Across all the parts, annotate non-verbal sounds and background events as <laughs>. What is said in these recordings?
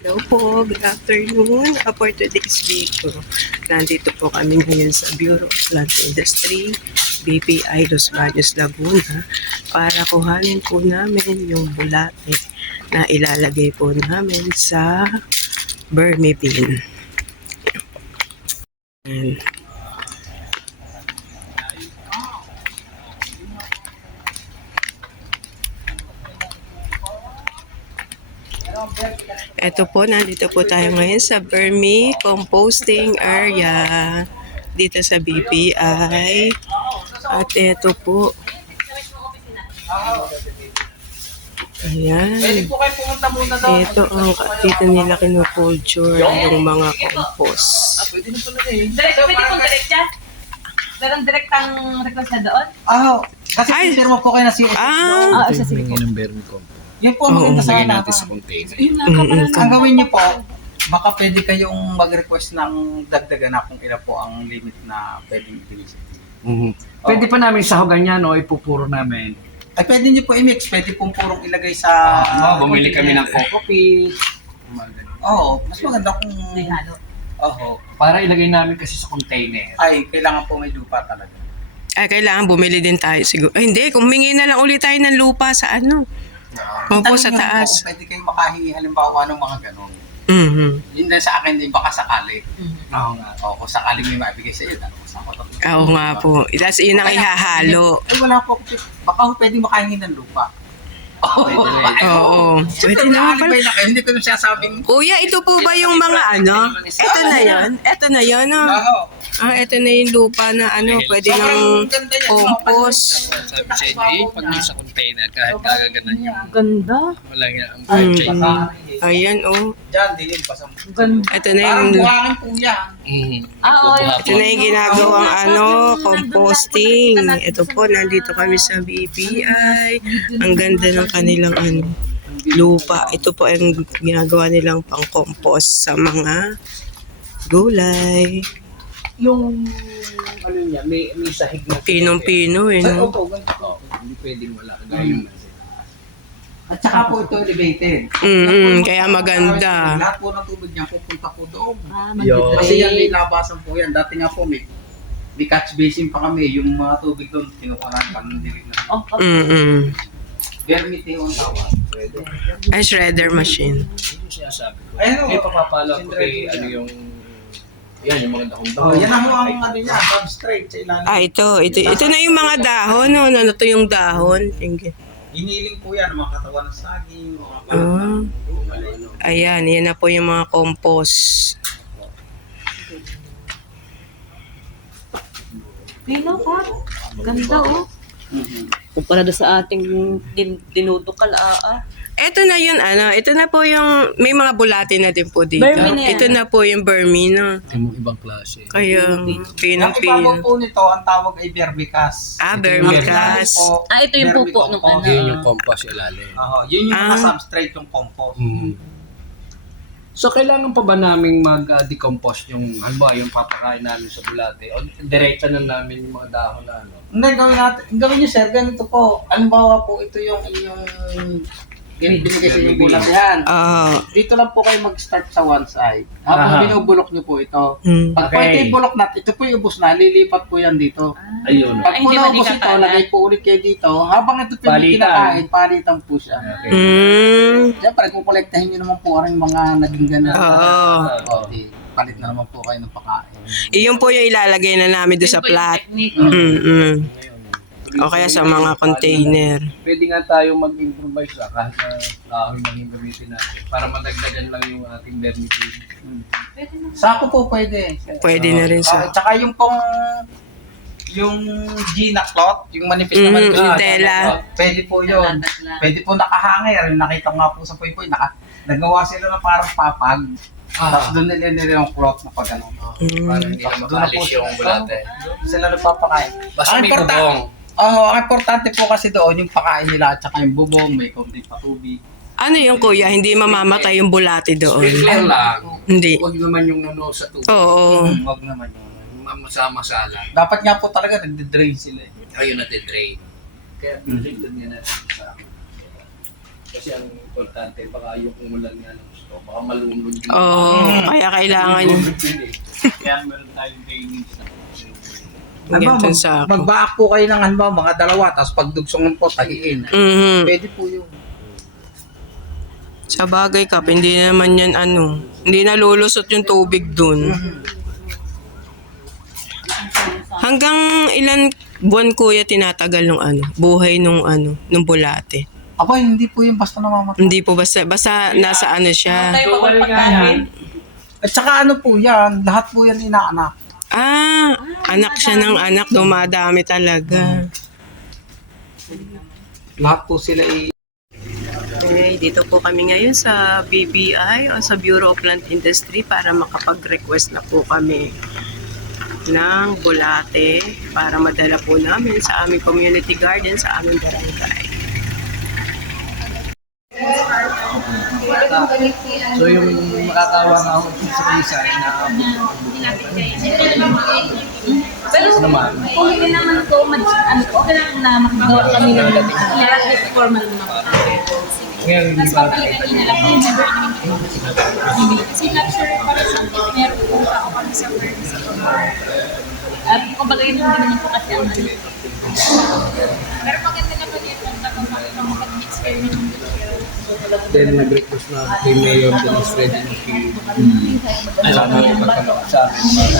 Hello po, good afternoon. Uh, for today's video, nandito po kami ngayon sa Bureau of Plant Industry, BPI Los Baños, Laguna, para kuhanin po namin yung bulate na ilalagay po namin sa Burmy bin. Ayan. Ito po, nandito po tayo ngayon sa Burmy Composting Area dito sa BPI. At ito po. Ayan. Pwede po kayo pumunta muna doon. Ito ang dito nila kinukulture yung mga compost. Ah, pwede na pala eh. Direct, pwede pong direct dyan? Meron direct ang request na doon? Ah, kasi Ay! po kayo na si Ah! Oo, siya sige po. ng vermi ko. Yun po ang maganda sa Lagyan natin sa container. Yun Mm, mm. Ang gawin niyo po, baka pwede kayong mag-request ng dagdagan na kung ilan po ang limit na pwedeng inyo. Mhm. Pwede pa namin sahogan yan o ipupuro namin. Ay, pwede niyo po i-mix. Pwede pong purong ilagay sa... Ah, bumili kami ng coco peat. Oo, mas maganda kung... May halo. Oo. Para ilagay namin kasi sa container. Ay, kailangan po may lupa talaga. Ay, kailangan bumili din tayo siguro. Ay, hindi. Kumingi na lang ulit tayo ng lupa sa ano. Opo, sa taas. Kung pwede kayo makahingi halimbawa ng mga ganon. Mhm. Yun din sa akin din, baka sakali. Oo nga. O, kung sakaling may maibigay sa iyo, ano, sa ako Oo nga po. Tapos yun ang ihahalo. Ay, wala po. Baka ho pwede makahingi ng lupa. Oo. Pwede na yun. Oo. Pwede naman pala. na kayo. Hindi ko na sinasabing... Kuya, ito po ba yung mga ano? Ito na yon. Ito na yon. Ah, Oo. ah ito na yung lupa na ano, pwede ng Sobrang ganda yan. compost. Sabi sa inyo, eh, pag nasa container, kahit gagaganan nyo, Ganda. wala nga ang Mm. purchase. Ayan, oh. Diyan, din yung pasang. Ganda. Ito na Parang yung... buhangin po yan. Mhm. Ah, oo. Bubuha Ito na yung ginagawang ano, composting. Ito po, nandito kami sa BPI. Ang ganda ng kanilang ano, lupa. Ito po ang ginagawa nilang pang-compost sa mga gulay. Yung, ano niya, may, may sahig na. Pinong-pino eh, no? opo, ganito po. Hindi pwedeng wala. Ganyan lang. At saka po ito elevated. Mm, kaya maganda. Lahat po ng tubig niya pupunta po doon. Ah. Kasi yan, may mag-direct. labasan po yan. Dati nga po, may, may catch basin pa kami. Yung mga tubig doon, kinukuha namin pandilig na. Oh, oh. Mm-mm. Vermite ang tawag. Pwede. Ay, shredder machine. Yun yung sinasabi ko. Ayun, Eh, oh. papapalo ko kay ano yung yan, yung mga dahong Oh, dahon. yan ang ang ano niya, substrate sa ilalim. Ah, ito. Ito, ito na yung mga dahon. No? Ano to yung dahon? Tingin. Hiniling po yan, mga katawan ng saging, mga Ah. ano. Ayan, yan na po yung mga compost. Pino ka. Ganda, oh. Kumpara doon sa ating din, dinudukal, ah, ah. Ito na yun, ano, ito na po yung, may mga bulati na din po dito. Burmy na yan. Ito na po yung Burmy na. Yung ibang klase. Kaya, Ang ibabaw pinang-pino. po nito, ang tawag ay verbicas. Ah, po, Ah, ito yung pupo nung ano. Yun yung compost ilalim. Oo, yun yung Ah. substrate yung compost. Mm. So, kailangan pa ba naming mag-decompose yung, halimbawa, yung papakain namin sa bulate? O diretso na namin yung mga dahon na ano? Hindi, gawin natin. Gawin niyo, sir, ganito po. Halimbawa po, ito yung inyong yan, binigay sa inyong bulat yan. Ah, Dito lang po kayo mag-start sa one side. Habang Aha. binubulok niyo po ito. mm. Pag po Okay. ito yung bulok na, ito po yung ubos na, lilipat po yan dito. Ayun. Pag Ay, po hindi naubos ito, manikatalan. lagay po ulit kayo dito. Habang ito po yung Palitan. kinakain, palitan po siya. Okay. Mm. Siyempre, kung kolektahin nyo naman po ang mga naging ganun. Oo. Oo, di, palit na naman po kayo ng pakain. Iyon po yung ilalagay na namin doon sa Yun po yung plat. technique. Mm-mm. O kaya sa mga container. Pwede nga tayo mag-improvise na kahit na lang yung gamitin natin para madagdagan lang yung ating. Pwede na. Sako po pwede. Pwede na rin Ah, sa... tsaka yung pong yung Gina cloth, yung manipis na Mm, manipis yung na tela. cloth, Pwede po yun. Pwede po nakahanger. Nakita ko nga po sa Poy Poy, naka, nagawa sila ng parang papag. Tapos doon nila nila yung cloth na pag ano. Mm. Para hindi na Doon na po yung bulate. Doon sila nagpapakain. Basta Ang may bubong. Oo, ang importante po kasi doon yung pakain nila at saka yung bubong, may konting patubig. Ano yung kuya? Hindi mamamatay yung bulati doon. Sprinkler lang. Hindi. Huwag naman yung nano sa tubig. Oo. Hmm, Wag naman yun. Masama-masala. Dapat nga po talaga nagde-drain sila eh. Ayun na drain. Kaya pinagdan nga natin sa akin. Kasi ang importante, baka yung umulan nga ng O, baka malunod yung Oo, kaya kailangan yung Kaya meron tayong training sa Ano ba, ganyan mag, sa ako. magbaak po kayo ng ano ba, mga dalawa, tapos pagdugsungan po, tahiin. Mhm. Pwede po yun. Sa bagay kap, hindi naman yan ano, hindi nalulusot yung tubig dun. Hanggang ilan buwan kuya tinatagal nung ano, buhay nung ano, nung bulate. Aba, hindi po yun basta namamatay. Hindi po basta, basta nasa ano siya. Tayo. At saka ano po yan, lahat po yan inaanak. Ah, anak siya ng anak, dumadami talaga. Lahat po sila i... Okay, dito po kami ngayon sa BBI o sa Bureau of Plant Industry para makapag-request na po kami ng bulate para madala po namin sa aming community garden sa aming barangay. So yung makakawa nga ako sa isa ay na Pero naman. kung hindi naman po, mag, ano, okay lang na makagawa kami ng gabi. Lahat is formal naman. Ngayon, di Tapos ba? papalitan niya lang yung member namin. Kasi not sure pa rin sa meron po tao kami sa work At kumbaga yun hindi naman po kasi ang ano. Pero maganda naman yun ang tatapang ng mag-experiment. Then nag-request na kay Mayor Dennis Ready na si alam mo yung pagkalawa sa amin.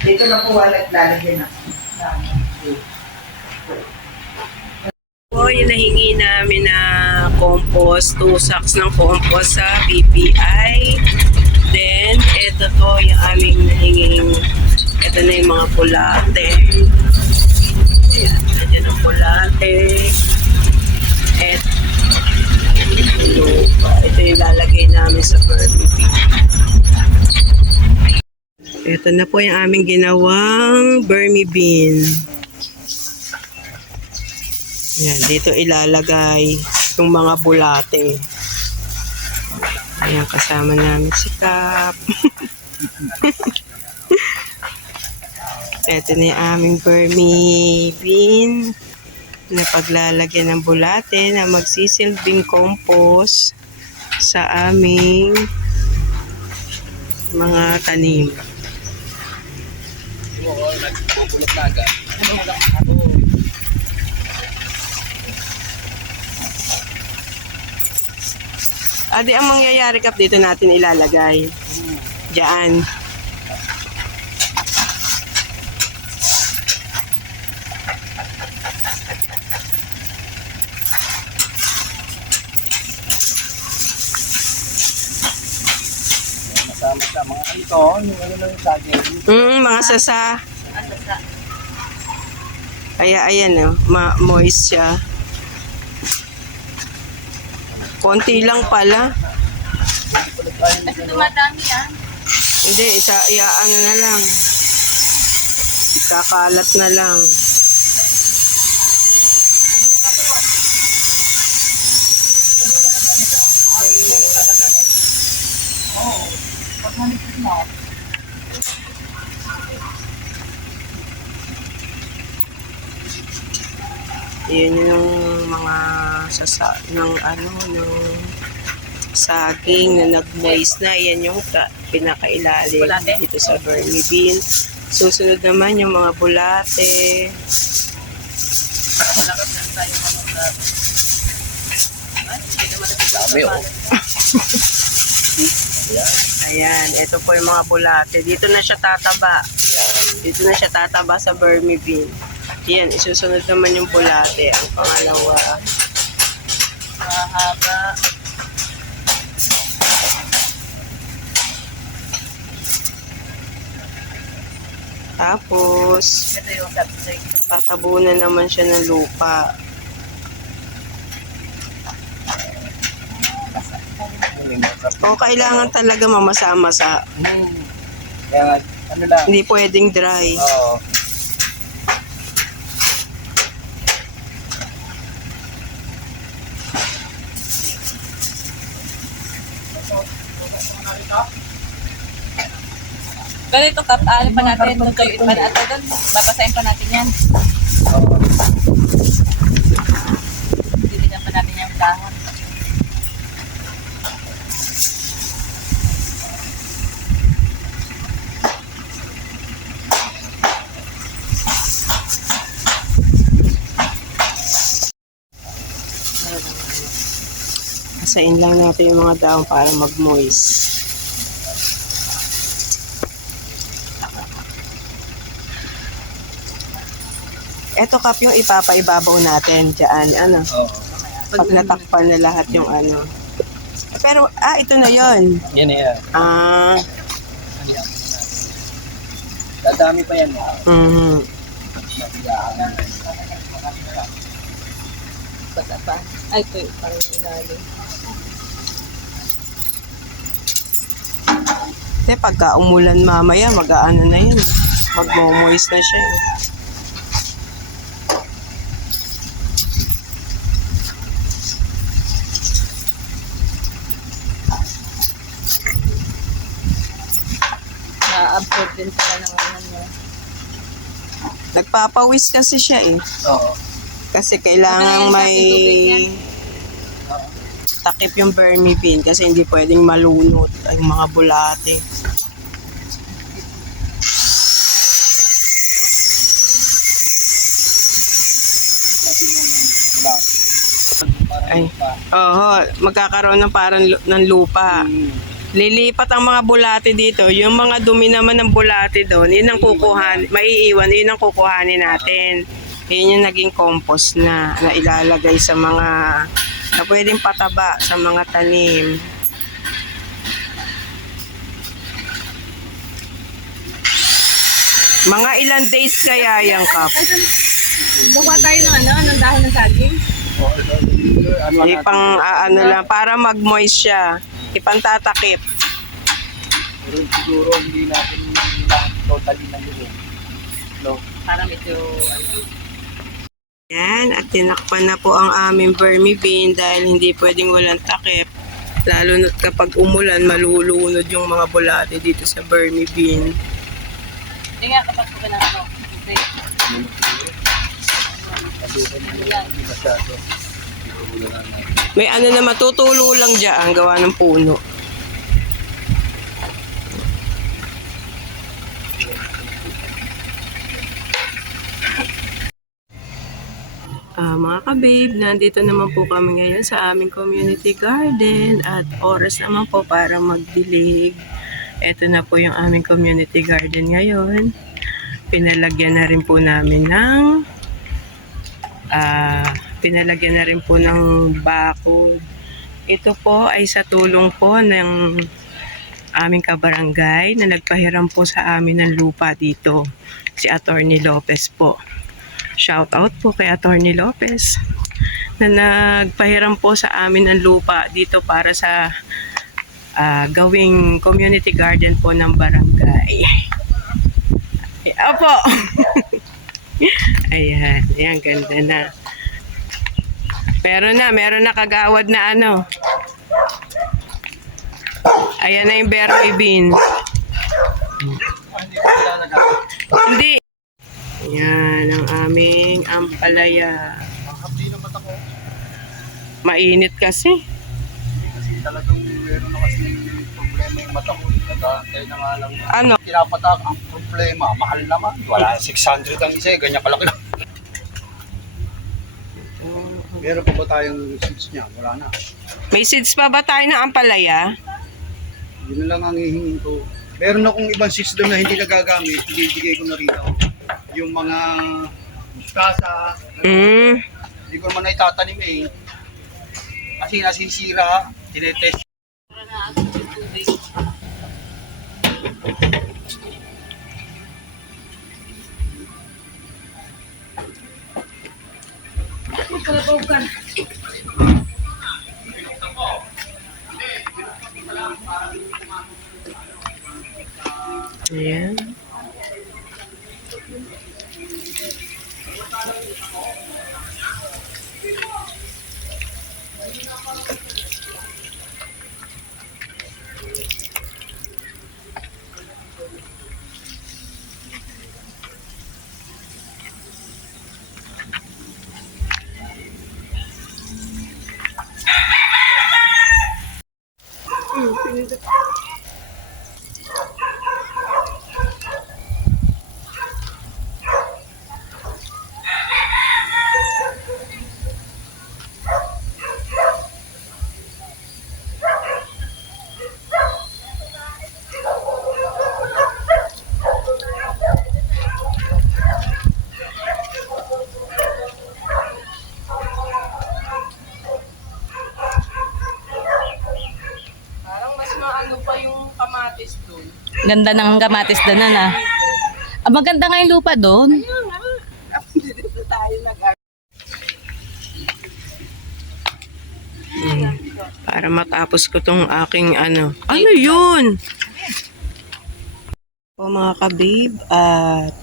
Dito na po wallet lalagyan na. Po, yung nahingi namin na compost, two sacks ng compost sa BPI. Then, ito to yung aming nahinging, ito na yung mga bulate. Ayan, nandiyan ang bulate. Et, lupa. Ito yung lalagay namin sa vermicide. Ito na po yung aming ginawang Burmy bean. Yan, dito ilalagay yung mga bulate. Ayan, kasama namin si Kap. <laughs> Ito na yung aming Burmy bean na paglalagyan ng bulate na magsisilbing compost sa aming mga tanim. Adi, ang mangyayari kap dito natin ilalagay. Diyan. Ito, yung ano lang yung saging. Mm, mga sasa. Kaya ayan oh, ma moist siya. Konti lang pala. Kasi dumadami yan. Hindi, isa, iya, ano na lang. Kakalat na lang. Yun yung mga sasa ng ano ng saging na nag-moist na. Yan yung ka, pinakailalim dito sa Burmy bean. Susunod naman yung mga bulate. Sabi, oh. <laughs> Ayan, ito po yung mga bulate. Dito na siya tataba. Dito na siya tataba sa Burmy bean. Yan, isusunod naman yung bulate. Ang pangalawa. Mahaba. Tapos, tatabunan naman siya ng lupa. O kailangan talaga mamasa-masa. Hmm. Kaya, ano lang. Hindi pwedeng dry. Oo. Pero ito, kap, aalin pa natin. Tutuyuin pa natin doon. Babasahin pa natin yan. Babasain lang natin yung mga dahon para mag-moist. Ito kap yung ipapaibabaw natin dyan. Ano? Oo. Pag natakpan na lahat yung ano. Pero, ah, ito na yon Yan eh. yan. Ah, Dadami pa yan. eh. Mhm. Bata pa. Ay, ito yung parang ilalim. Kasi pagka umulan mamaya, mag-aano na yun. eh. Mag-moist na siya. eh. Na-absorb din sila ng ano niya. Nagpapawis kasi siya eh. Oo. Kasi kailangan may takip yung vermi bean kasi hindi pwedeng malunod ang mga bulate. Ay, oo, magkakaroon ng parang ng lupa. Lilipat ang mga bulate dito. Yung mga dumi naman ng bulate doon, yun ang kukuhan, maiiwan, yun ang kukuhanin natin. Yun yung naging compost na, na ilalagay sa mga, na pwedeng pataba sa mga tanim. Mga ilan days kaya yung cup? Buka tayo ng ano, ng dahon ng saging. Ano Ipang ano lang, para mag-moist siya. Ipantatakip. Pero siguro hindi natin totally na yun. No? Para medyo, ano, Yan, at tinakpan na po ang aming vermi bean dahil hindi pwedeng walang takip. Lalo na kapag umulan, malulunod yung mga bulate dito sa vermi bean. hindi nga kapag ko na masyado. May ano na matutulo lang dyan, gawa ng puno. Ah, mga kabib, nandito naman po kami ngayon sa aming community garden at oras naman po para magdilig. Ito na po yung aming community garden ngayon. Pinalagyan na rin po namin ng ah, pinalagyan na rin po ng bakod. Ito po ay sa tulong po ng aming kabarangay na nagpahiram po sa amin ng lupa dito. Si Attorney Lopez po. Shout out po kay Attorney Lopez na nagpahiram po sa amin ng lupa dito para sa ah, gawing community garden po ng barangay. Opo! <laughs> Ayan, ayan, ganda na. Meron na, meron na kagawad na ano. Ayan na yung berry bean. Hindi. Yan ang aming ampalaya. Mainit kasi. Kasi talagang meron na kasi problema yung mata ko. Nagkakantay na nga lang. Ano? Pinapatak ang problema. Mahal naman. Wala, 600 ang isa eh. Ganyan kalaki lang. Meron pa ba tayong seeds niya? Wala na. May seeds pa ba tayo ng ampalaya? Yun na lang ang hihingin ko. Meron akong ibang seeds doon na hindi nagagamit. Ibibigay ko na rito. Yung mga mustasa. Hmm. Hindi ko naman na itatanim eh. Kasi nasisira. Tinetest. Ayan. Ganda ng kamatis doon na. Ah, maganda nga yung lupa doon. Para matapos ko tong aking ano. Ano yun? Po mga kabib at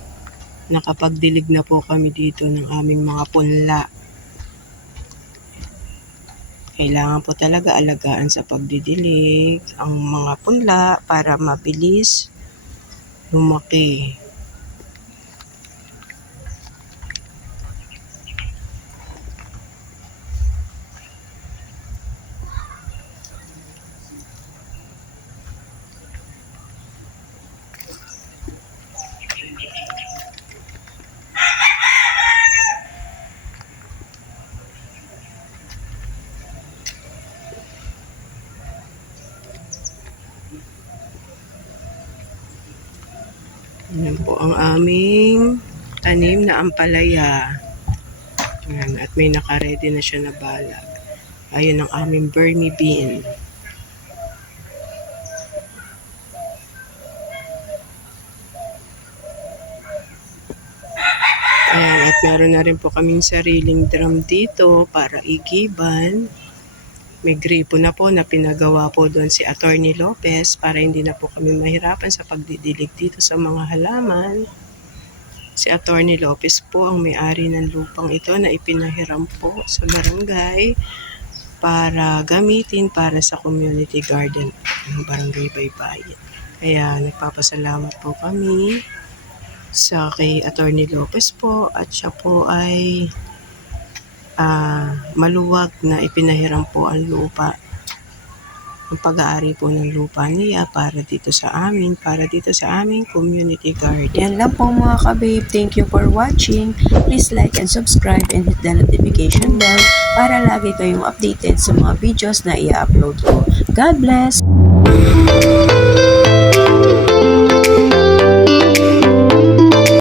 nakapagdilig na po kami dito ng aming mga punla. Kailangan po talaga alagaan sa pagdidilig ang mga punla para mabilis lumaki. Yan po ang aming tanim na ampalaya. Yan, at may nakaredy na siya na balag. Ayun ang aming Burmy bean. Ayan, at meron na rin po kaming sariling drum dito para igiban. May gripo na po na pinagawa po doon si Attorney Lopez para hindi na po kami mahirapan sa pagdidilig dito sa mga halaman. Si Attorney Lopez po ang may-ari ng lupang ito na ipinahiram po sa barangay para gamitin para sa community garden ng barangay Baybayin. Kaya nagpapasalamat po kami sa kay Attorney Lopez po at siya po ay ah, maluwag na ipinahiram po ang lupa ang pag-aari po ng lupa niya para dito sa amin, para dito sa aming community garden. Yan lang po mga kababe. Thank you for watching. Please like and subscribe and hit the notification bell para lagi kayong updated sa mga videos na i-upload ko. God bless!